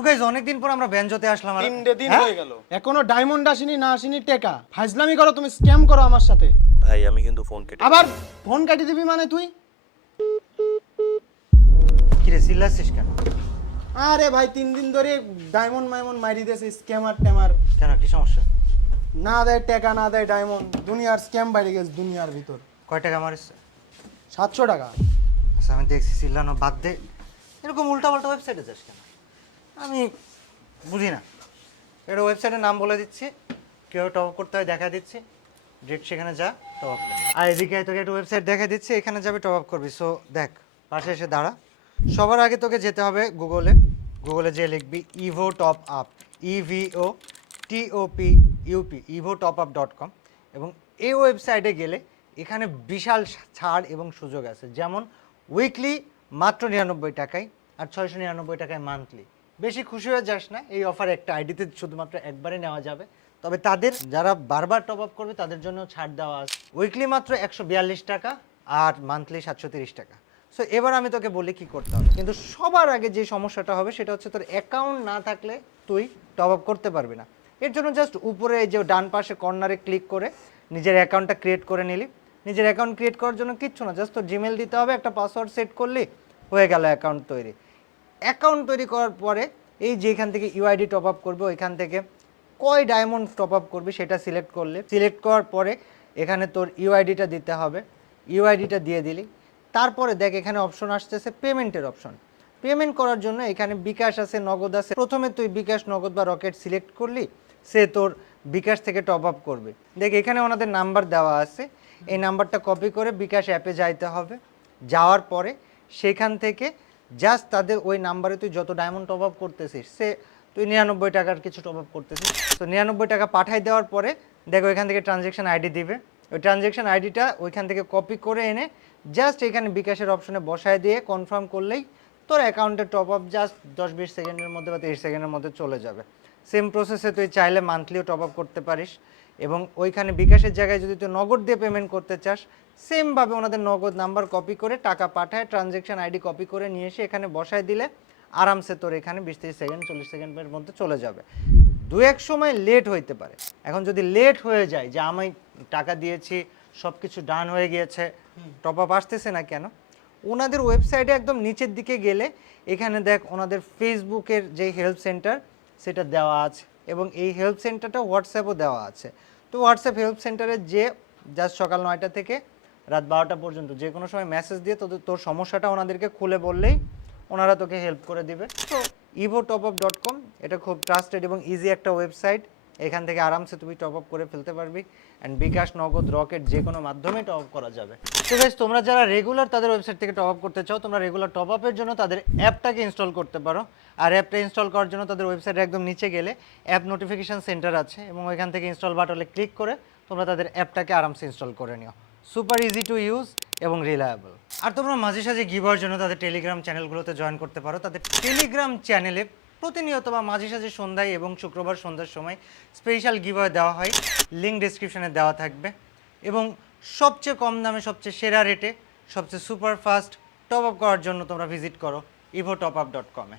তো গাইজ অনেকদিন পর আমরা বেঞ্জোতে আসলাম আর তিনটে দিন হ্যাঁ? হয়ে গেল। এখনও ডায়মন্ড আসেনি না আসেনি টেকা। ফাজলামি করো তুমি স্ক্যাম করো আমার সাথে। ভাই আমি কিন্তু ফোন কেটে আবার ফোন কাটি দিবি মানে তুই? কিরে চিল্লাচ্ছিস কেন? আরে ভাই তিন দিন ধরে ডায়মন্ড মাইমন্ড মারি দিয়েছে স্ক্যামার ট্যামার। কেন কি সমস্যা? না দেয় টাকা না দেয় ডায়মন্ড দুনিয়ার স্ক্যাম বাইরে গেছে দুনিয়ার ভিতর। কয় টাকা মারিস? সাতশো টাকা। আচ্ছা আমি দেখছি চিল্লানো বাদ দে। এরকম উল্টাপাল্টা ওয়েবসাইটে যাস কেন? আমি বুঝি না। এটা ওয়েবসাইটের নাম বলে দিচ্ছি। কেউ টপ করতে হয় দেখা দিচ্ছি। ডিরেক্ট সেখানে যা টপ আপ আর এদিকে তোকে একটা ওয়েবসাইট দেখা দিচ্ছি, এখানে যাবে টপ আপ করবি। সো দেখ, পাশে এসে দাঁড়া। সবার আগে তোকে যেতে হবে গুগলে গুগলে যে লিখবি Evo top up E V O T O P U P Evo top up dot com এবং এই ওয়েবসাইটে গেলে এখানে বিশাল ছাড় এবং সুযোগ আছে। যেমন উইকলি মাত্র নিরানব্বই টাকায় আর ছয়শো নিরানব্বই টাকায় মান্থলি বেশি খুশি হয়ে যাস না, এই অফার একটা আইডিতে শুধুমাত্র একবারে নেওয়া যাবে। তবে তাদের যারা বারবার টপ আপ করবে, তাদের জন্য ছাড় দেওয়া আছে। উইকলি মাত্র একশো বিয়াল্লিশ টাকা আর মান্থলি সাতশো টাকা। সো এবার আমি তোকে বলি কি করতে হবে। কিন্তু সবার আগে যে সমস্যাটা হবে, সেটা হচ্ছে তোর অ্যাকাউন্ট না থাকলে তুই টপ আপ করতে পারবি না। এর জন্য জাস্ট উপরে যে ডান পাশে কর্নারে ক্লিক করে নিজের অ্যাকাউন্টটা ক্রিয়েট করে নিলি। নিজের অ্যাকাউন্ট ক্রিয়েট করার জন্য কিচ্ছু না জাস্ট তোর জিমেল দিতে হবে, একটা পাসওয়ার্ড সেট করলি, হয়ে গেল অ্যাকাউন্ট তৈরি। অ্যাকাউন্ট তৈরি করার পরে এই যে এখান থেকে ইউআইডি টপ আপ করবে, ওইখান থেকে কয় ডায়মন্ড টপ আপ করবি সেটা সিলেক্ট করলে। সিলেক্ট করার পরে এখানে তোর ইউআইডিটা দিতে হবে। ইউআইডিটা দিয়ে দিলি। তারপরে দেখ এখানে অপশন আসতেছে পেমেন্টের অপশন। পেমেন্ট করার জন্য এখানে বিকাশ আছে, নগদ আছে। প্রথমে তুই বিকাশ, নগদ বা রকেট সিলেক্ট করলি, সে তোর বিকাশ থেকে টপ আপ করবে। দেখ এখানে ওনাদের নাম্বার দেওয়া আছে। এই নাম্বারটা কপি করে বিকাশ অ্যাপে যাইতে হবে। যাওয়ার পরে সেখান থেকে জাস্ট তাদের ওই নাম্বারে তুই যত ডায়মন্ড টপ আপ করতেছিস, সে তুই নিরানব্বই টাকার কিছু টপ আপ করতেছিস। তো নিরানব্বই টাকা পাঠাই দেওয়ার পরে, দেখো এখান থেকে ট্রানজেকশন আইডি দিবে। ওই ট্রানজেকশন আইডিটা ওইখান থেকে কপি করে এনে জাস্ট এখানে বিকাশের অপশনে বসায় দিয়ে কনফার্ম করলেই তোর অ্যাকাউন্টে টপ আপ জাস্ট দশ বিশ সেকেন্ডের মধ্যে বা তিরিশ সেকেন্ডের মধ্যে চলে যাবে। সেম প্রসেসে তুই চাইলে মান্থলিও টপ আপ করতে পারিস। এবং ওইখানে বিকাশের জায়গায় যদি তুই নগদ দিয়ে পেমেন্ট করতে চাস সেমভাবে ওনাদের নগদ নাম্বার কপি করে টাকা পাঠায় ট্রানজেকশন আইডি কপি করে নিয়ে এসে এখানে বসায় দিলে আরামসে তোর এখানে বিশ তিরিশ সেকেন্ড চল্লিশ সেকেন্ডের মধ্যে চলে যাবে। দু এক সময় লেট হইতে পারে। এখন যদি লেট হয়ে যায় যে আমি টাকা দিয়েছি সব কিছু ডান হয়ে গিয়েছে টপ আপ আসতেছে না কেন? ওনাদের ওয়েবসাইটে একদম নিচের দিকে গেলে এখানে দেখ ওনাদের ফেসবুকের যে হেল্প সেন্টার সেটা দেওয়া আছে। এবং এই হেল্প সেন্টারটা হোয়াটসঅ্যাপও দেওয়া আছে। তো হোয়াটসঅ্যাপ হেল্প সেন্টারে যে জাস্ট সকাল নয়টা থেকে রাত বারোটা পর্যন্ত যে কোনো সময় মেসেজ দিয়ে তোদের, তোর সমস্যাটা ওনাদেরকে খুলে বললেই ওনারা তোকে হেল্প করে দিবে। তো Evo top up dot com এটা খুব ট্রাস্টেড এবং ইজি একটা ওয়েবসাইট এখান থেকে আরামসে তুমি টপ আপ করে ফেলতে পারবি অ্যান্ড বিকাশ, নগদ রকেট যে কোনো মাধ্যমে টপ আপ করা যাবে। তো গাইস তোমরা যারা রেগুলার তাদের ওয়েবসাইট থেকে টপ আপ করতে চাও, তোমরা রেগুলার টপ আপের জন্য তাদের অ্যাপটাকে ইনস্টল করতে পারো। আর অ্যাপটা ইনস্টল করার জন্য তাদের ওয়েবসাইটে একদম নিচে গেলে অ্যাপ নোটিফিকেশন সেন্টার আছে এবং ওইখান থেকে ইনস্টল বাটনে ক্লিক করে তোমরা তাদের অ্যাপটাকে আরামসে ইনস্টল করে নিও। সুপার ইজি টু ইউজ এবং রিলায়েবল আর তোমরা মাঝে সাঝে গিভার জন্য তাদের টেলিগ্রাম চ্যানেলগুলোতে জয়েন করতে পারো। তাদের টেলিগ্রাম চ্যানেলে প্রতিনিয়ত বা মাঝে সাঝে সন্ধ্যায় এবং শুক্রবার সন্ধ্যার সময় স্পেশাল গিভার দেওয়া হয়। লিঙ্ক ডিসক্রিপশানে দেওয়া থাকবে। এবং সবচেয়ে কম দামে, সবচেয়ে সেরা রেটে সবচেয়ে সুপার ফাস্ট টপ আপ করার জন্য তোমরা ভিজিট করো ইভো টপ আপ ডট কমে